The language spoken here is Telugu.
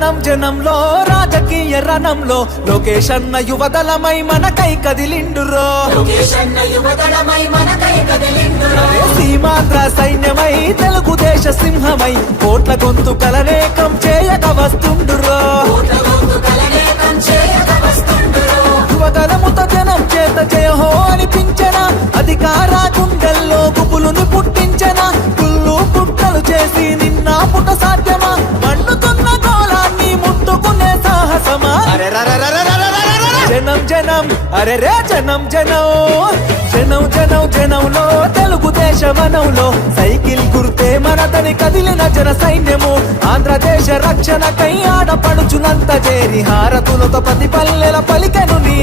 జనం జనంలో రాజకీయ రణంలో లోకేష్ అన్న యువదళమై మనకై కదిలిండురో సీమాంధ్ర సైన్యమై తెలుగుదేశ సింహమై కోట్ల గొంతు కలనేకం చేయక వస్తుండురో యువగలముత జనం చేత జయహో అనిపించన అధికార గుండెల్లో గుబులుని పుట్టించన పుల్లు పుట్టలు చేసి నిన్న పుట సాధ్యమా మండుతున్న గోళాన్ని ముట్టుకునే సాహసమా జనం జనం అరే రే జనం జనం జనం జనం జనంలో తెలుగుదేశ వనంలో సైకిల్ గుర్తే మనదని కదిలిన జన సైన్యము ఆంధ్రదేశ రక్షణకై ఆడపడుచునంత చేరి హారతులతో ప్రతి పల్లెల పలికెను నీ